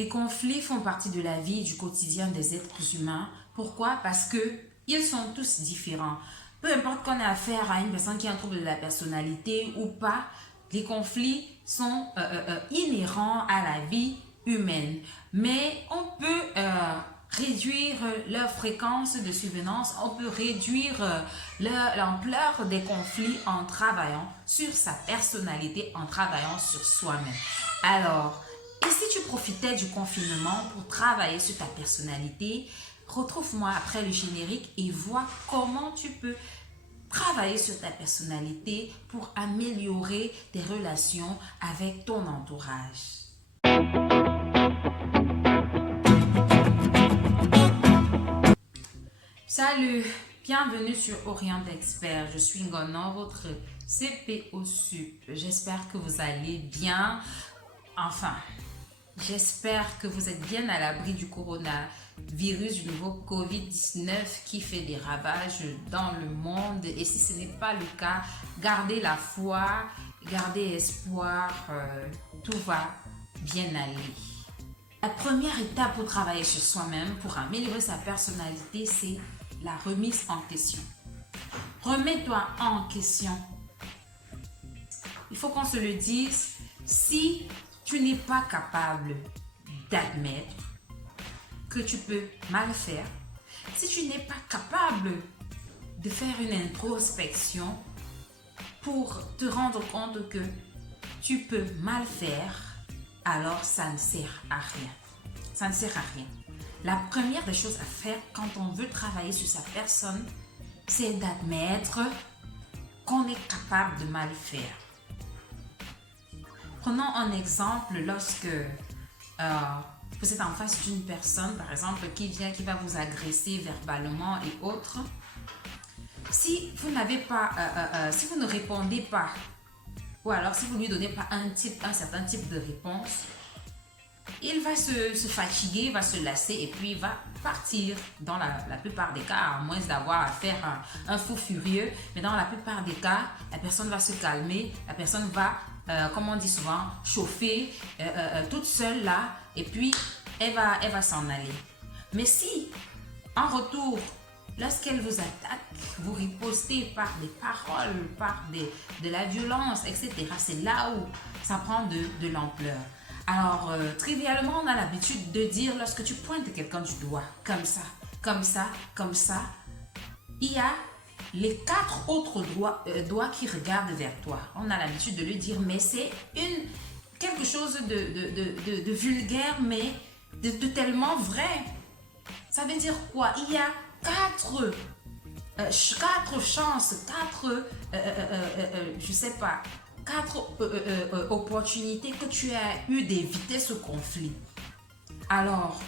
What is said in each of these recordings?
Les conflits font partie de la vie, du quotidien des êtres humains. Pourquoi? Parce que ils sont tous différents. Peu importe qu'on ait affaire à une personne qui a un trouble de la personnalité ou pas, les conflits sont inhérents à la vie humaine. Mais on peut réduire leur fréquence de survenance, on peut réduire l'ampleur des conflits en travaillant sur sa personnalité, en travaillant sur soi-même. Alors, et si tu profitais du confinement pour travailler sur ta personnalité, retrouve-moi après le générique et vois comment tu peux travailler sur ta personnalité pour améliorer tes relations avec ton entourage. Salut, bienvenue sur Orient Expert. Je suis Ngono, votre CPO Sup. J'espère que vous allez bien. Enfin, j'espère que vous êtes bien à l'abri du coronavirus, du nouveau Covid-19 qui fait des ravages dans le monde. Et si ce n'est pas le cas, gardez la foi, gardez espoir, tout va bien aller. La première étape pour travailler sur soi-même, pour améliorer sa personnalité, c'est la remise en question. Remets-toi en question. Il faut qu'on se le dise, si tu n'es pas capable d'admettre que tu peux mal faire, si tu n'es pas capable de faire une introspection pour te rendre compte que tu peux mal faire, alors ça ne sert à rien. Ça ne sert à rien. La première des choses à faire quand on veut travailler sur sa personne, c'est d'admettre qu'on est capable de mal faire. Prenons un exemple lorsque vous êtes en face d'une personne, par exemple, qui va vous agresser verbalement et autres. Si vous n'avez pas, si vous ne répondez pas, ou alors si vous ne lui donnez pas un certain type de réponse, il va se fatiguer, il va se lasser et puis il va partir dans la plupart des cas, à moins d'avoir à faire un fou furieux. Mais dans la plupart des cas, la personne va se calmer, la personne va, comme on dit souvent, chauffer toute seule là et puis elle va s'en aller. Mais si, en retour, lorsqu'elle vous attaque, vous ripostez par des paroles, par de la violence, etc., c'est là où ça prend de l'ampleur. Alors, trivialement, on a l'habitude de dire, lorsque tu pointes quelqu'un du doigt, comme ça, comme ça, comme ça, il y a les 4 autres doigts qui regardent vers toi. On a l'habitude de le dire, mais c'est quelque chose de vulgaire, mais de tellement vrai. Ça veut dire quoi? Il y a 4 chances, 4 opportunités que tu as eu d'éviter ce conflit. Alors,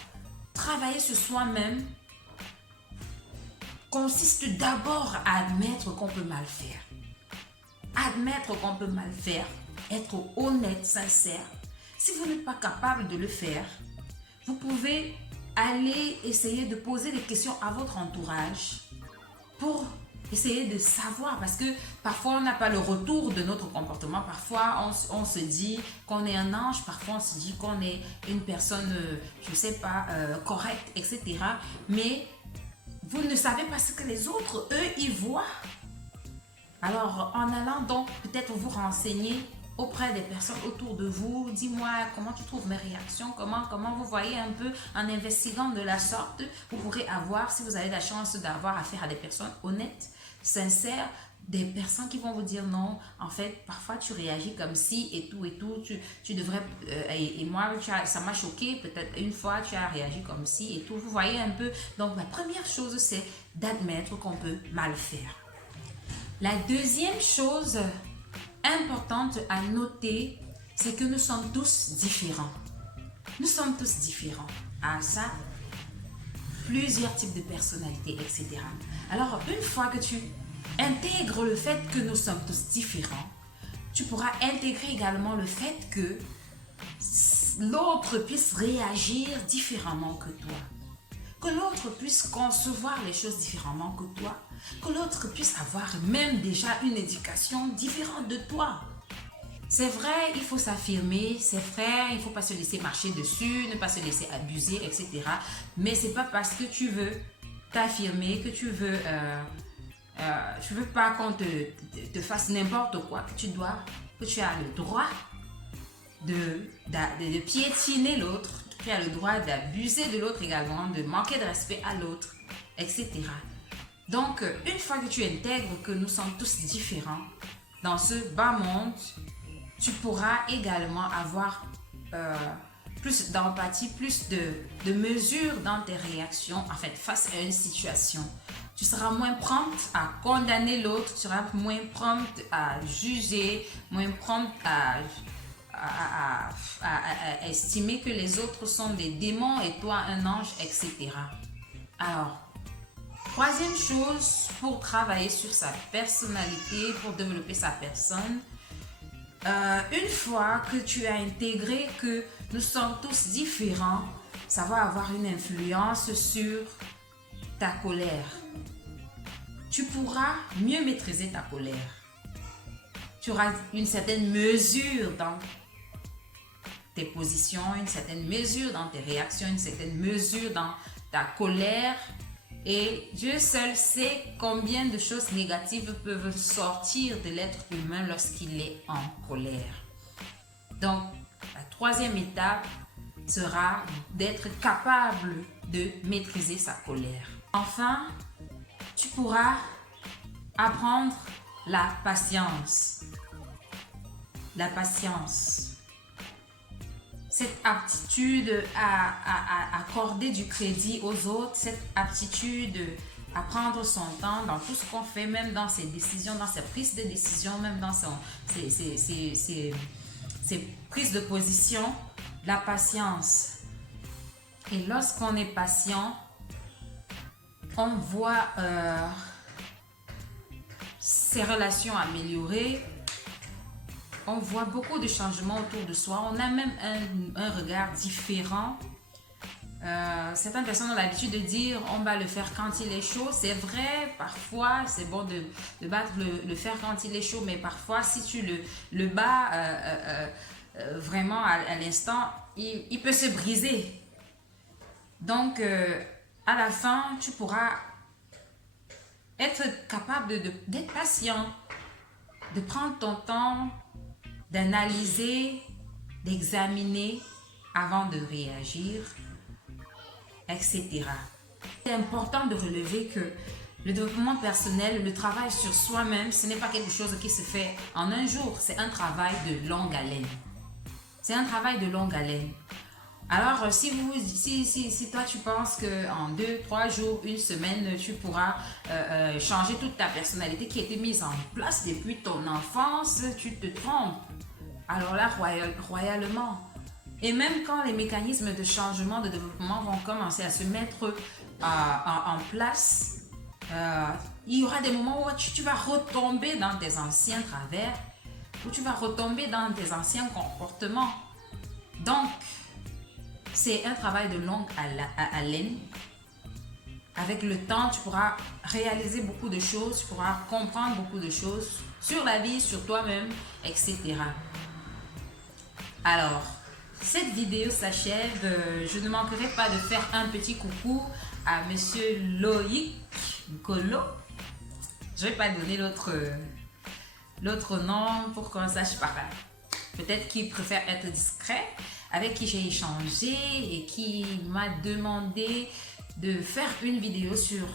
travailler sur soi-même consiste d'abord à admettre qu'on peut mal faire. Admettre qu'on peut mal faire, être honnête, sincère. Si vous n'êtes pas capable de le faire, vous pouvez aller essayer de poser des questions à votre entourage pour essayer de savoir, parce que parfois on n'a pas le retour de notre comportement, parfois on se dit qu'on est un ange, parfois on se dit qu'on est une personne, correcte, etc. Mais vous ne savez pas ce que les autres, eux, ils voient. Alors en allant donc peut-être vous renseigner auprès des personnes autour de vous, dis-moi comment tu trouves mes réactions, comment vous voyez un peu, en investiguant de la sorte, vous pourrez avoir, si vous avez la chance d'avoir affaire à des personnes honnêtes, sincères, des personnes qui vont vous dire non, en fait, parfois tu réagis comme si et tout, tu devrais, et moi, ça m'a choqué, peut-être une fois tu as réagi comme si et tout, vous voyez un peu. Donc la première chose, c'est d'admettre qu'on peut mal faire. La deuxième chose importante à noter, c'est que nous sommes tous différents. Nous sommes tous différents. Ah ça, plusieurs types de personnalités, etc. Alors, une fois que tu intègres le fait que nous sommes tous différents, tu pourras intégrer également le fait que l'autre puisse réagir différemment que toi. Que l'autre puisse concevoir les choses différemment que toi. Que l'autre puisse avoir même déjà une éducation différente de toi. C'est vrai, il faut s'affirmer, c'est vrai, il ne faut pas se laisser marcher dessus, ne pas se laisser abuser, etc. Mais c'est pas parce que tu veux t'affirmer, que tu veux pas qu'on te fasse n'importe quoi, que tu as le droit de piétiner l'autre, tu as le droit d'abuser de l'autre également, de manquer de respect à l'autre, etc. Donc, une fois que tu intègres que nous sommes tous différents dans ce bas monde, tu pourras également avoir plus d'empathie, plus de mesure dans tes réactions, en fait, face à une situation. Tu seras moins prompte à condamner l'autre, tu seras moins prompte à juger, moins prompte à estimer que les autres sont des démons et toi un ange, etc. Alors, troisième chose pour travailler sur sa personnalité, pour développer sa personne, une fois que tu as intégré que nous sommes tous différents, ça va avoir une influence sur ta colère. Tu pourras mieux maîtriser ta colère. Tu auras une certaine mesure dans tes positions, une certaine mesure dans tes réactions, une certaine mesure dans ta colère. Et Dieu seul sait combien de choses négatives peuvent sortir de l'être humain lorsqu'il est en colère. Donc, la troisième étape sera d'être capable de maîtriser sa colère. Enfin, tu pourras apprendre la patience. La patience. Cette aptitude à accorder du crédit aux autres, cette aptitude à prendre son temps dans tout ce qu'on fait, même dans ses décisions, dans ses prises de décision, même dans ses prises de position, la patience. Et lorsqu'on est patient, on voit ses relations améliorer. On voit beaucoup de changements autour de soi. On a même un regard différent. Certaines personnes ont l'habitude de dire on va le faire quand il est chaud. C'est vrai, parfois c'est bon de battre le fer quand il est chaud, mais parfois si tu le bats vraiment à l'instant, il peut se briser. Donc à la fin, tu pourras être capable d'être patient, de prendre ton temps, d'analyser, d'examiner avant de réagir, etc. C'est important de relever que le développement personnel, le travail sur soi-même, ce n'est pas quelque chose qui se fait en un jour, c'est un travail de longue haleine. C'est un travail de longue haleine. Alors, si toi tu penses qu'en 2, 3 jours, une semaine, tu pourras changer toute ta personnalité qui a été mise en place depuis ton enfance, tu te trompes. Alors là, royalement. Et même quand les mécanismes de changement, de développement vont commencer à se mettre en place, il y aura des moments où tu vas retomber dans tes anciens travers, où tu vas retomber dans tes anciens comportements. Donc, c'est un travail de longue haleine. Avec le temps, tu pourras réaliser beaucoup de choses, tu pourras comprendre beaucoup de choses sur la vie, sur toi-même, etc. Alors, cette vidéo s'achève. Je ne manquerai pas de faire un petit coucou à Monsieur Loïc Nkolo. Je ne vais pas donner l'autre nom pour qu'on sache pas. Peut-être qu'il préfère être discret, avec qui j'ai échangé et qui m'a demandé de faire une vidéo sur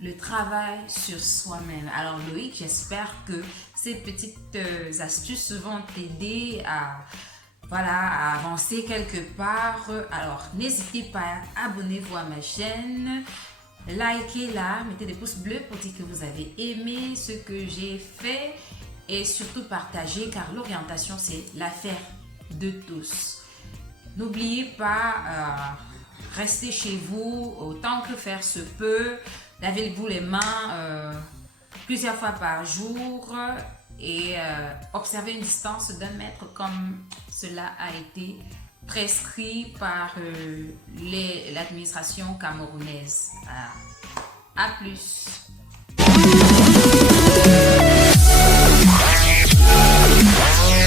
le travail sur soi-même. Alors Loïc, j'espère que ces petites astuces vont t'aider à avancer quelque part. Alors n'hésitez pas, abonnez-vous à ma chaîne, likez-la, mettez des pouces bleus pour dire que vous avez aimé ce que j'ai fait et surtout partagez car l'orientation c'est l'affaire de tous. N'oubliez pas, restez chez vous autant que faire se peut. Lavez-vous les mains plusieurs fois par jour et observez une distance d'1 mètre comme cela a été prescrit par l'administration camerounaise. À plus.